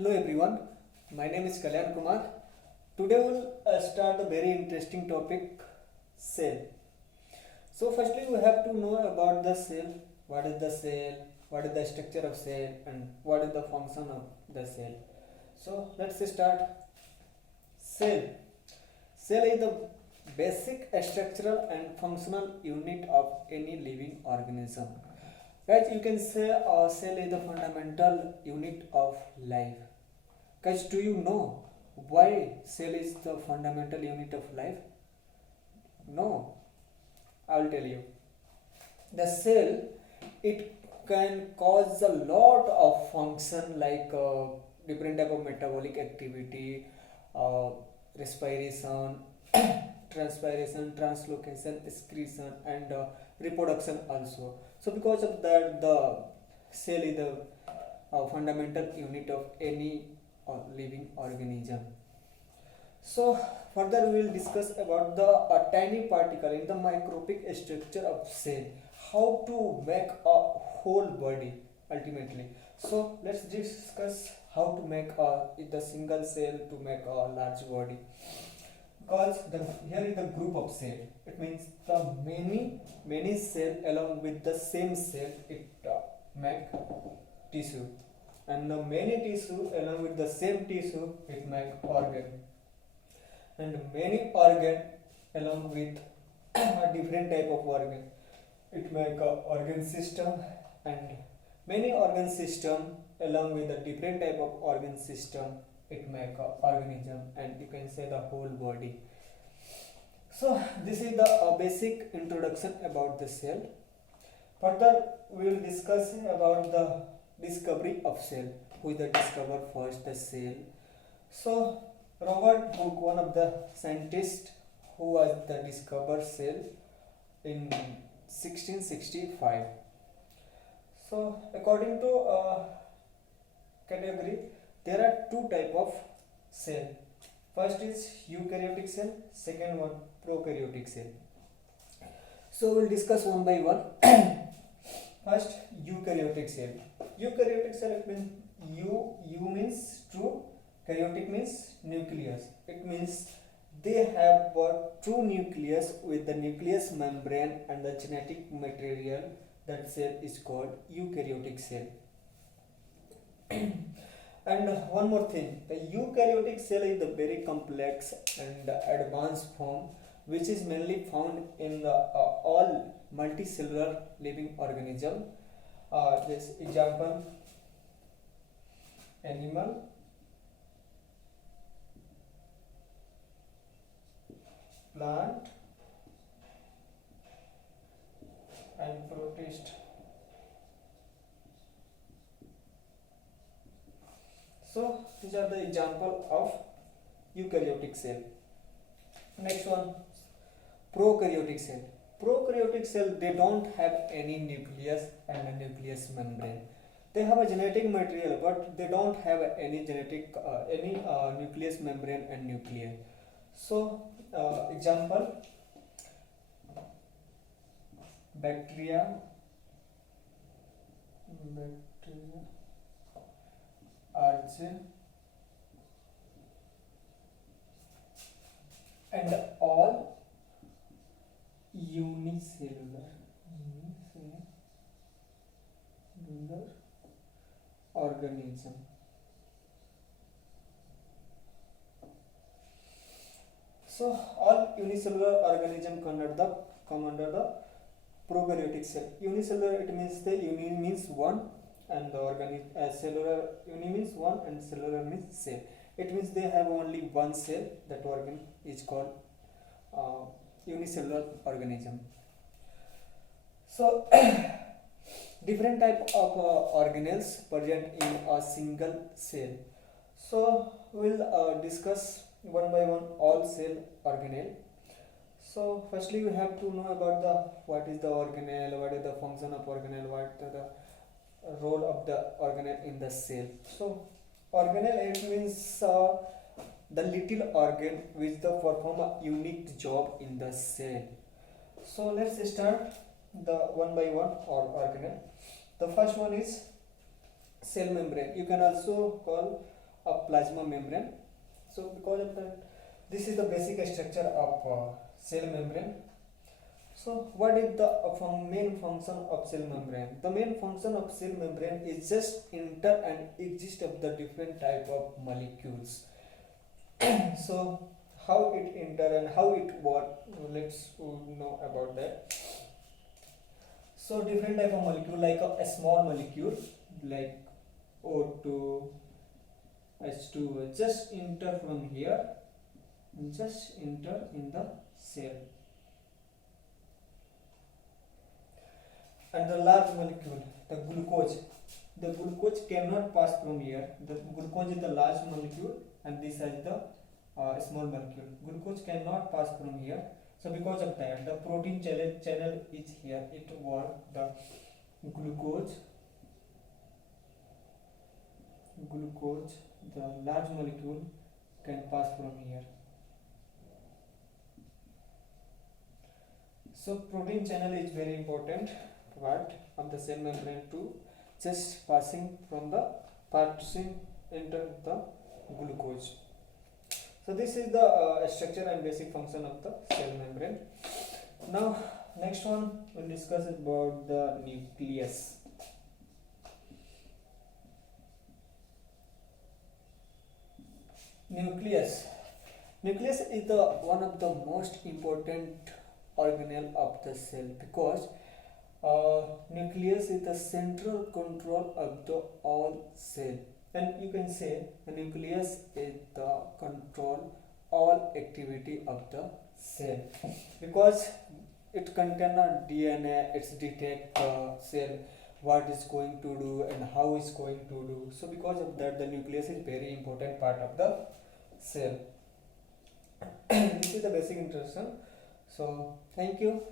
Hello everyone, my name is Kalyan Kumar. Today we'll start a very interesting topic, cell. So firstly we have to know about the cell, what is the cell, what is the structure of cell and what is the function of the cell. So let's start. Cell. Cell is the basic structural and functional unit of any living organism. Guys, you can say a cell is the fundamental unit of life. Guys, do you know why cell is the fundamental unit of life? No, I will tell you. The cell, it can cause a lot of function like different type of metabolic activity, uh, respiration, transpiration, translocation, excretion, and reproduction also. So because of that, the cell is the fundamental unit of any living organism. So further we will discuss about the tiny particle in the microscopic structure of cell, how to make a whole body ultimately. So let's discuss how to make the single cell to make a large body. Because here is the group of cell. It means the many cell along with the same cell it make tissue, and the many tissue along with the same tissue it make organ, and many organ along with a different type of organ it make a organ system, and many organ system along with a different type of organ system it make a organism, and you can say the whole body. So this is the basic introduction about the cell. Further we will discuss about the discovery of cell. Who the discover first the cell? So Robert Hooke, one of the scientists who was the discover cell in 1665. So according to category, there are two type of cell. First is eukaryotic cell, second one prokaryotic cell. So we'll discuss one by one. First, eukaryotic cell. Eukaryotic cell, it means U means true, karyotic means nucleus. It means they have got true nucleus with the nucleus membrane and the genetic material. That cell is called eukaryotic cell. And one more thing, the eukaryotic cell is the very complex and advanced form which is mainly found in the, all multicellular living organism. This example, animal, plant, and protist. So these are the example of eukaryotic cell. Next one, prokaryotic cell. Prokaryotic cell, they don't have any nucleus and a nucleus membrane. They have a genetic material, but they don't have any nucleus membrane and nucleus. So example, bacteria, archaea, and all unicellular organism. So all unicellular organism come under the prokaryotic cell. Unicellular, it means the uni means one, and the cellular, uni means one and cellular means cell. It means they have only one cell. That organ is called unicellular organism. So different type of organelles present in a single cell. So we'll discuss one by one all cell organelle. So firstly we have to know about the what is the organelle, what is the function of organelle, what is the role of the organelle in the cell. So organelle, it means the little organ which the perform a unique job in the cell. So let's start the one by one organelle. The first one is cell membrane. You can also call a plasma membrane. So because of that, this is the basic structure of cell membrane. So what is the main function of cell membrane? The main function of cell membrane is just enter and exist of the different type of molecules. So how it enter and how it work, let's know about that. So different type of molecule, like a small molecule like O2, H2, just enter from here and just enter in the cell. And the large molecule, the glucose cannot pass from here. The glucose is the large molecule and this is the small molecule. Glucose cannot pass from here. So because of that, the protein channel is here. It work the glucose, the large molecule can pass from here. So protein channel is very important part of the cell membrane too, just passing into the glucose. So this is the structure and basic function of the cell membrane. Now next one we'll discuss about the nucleus. Nucleus is the one of the most important organelle of the cell, because nucleus is the central control of the all cell, and you can say the nucleus is the control all activity of the cell, because it contains a DNA. It's detect the cell what is going to do and how is going to do. So because of that, the nucleus is very important part of the cell. This is the basic introduction. So thank you.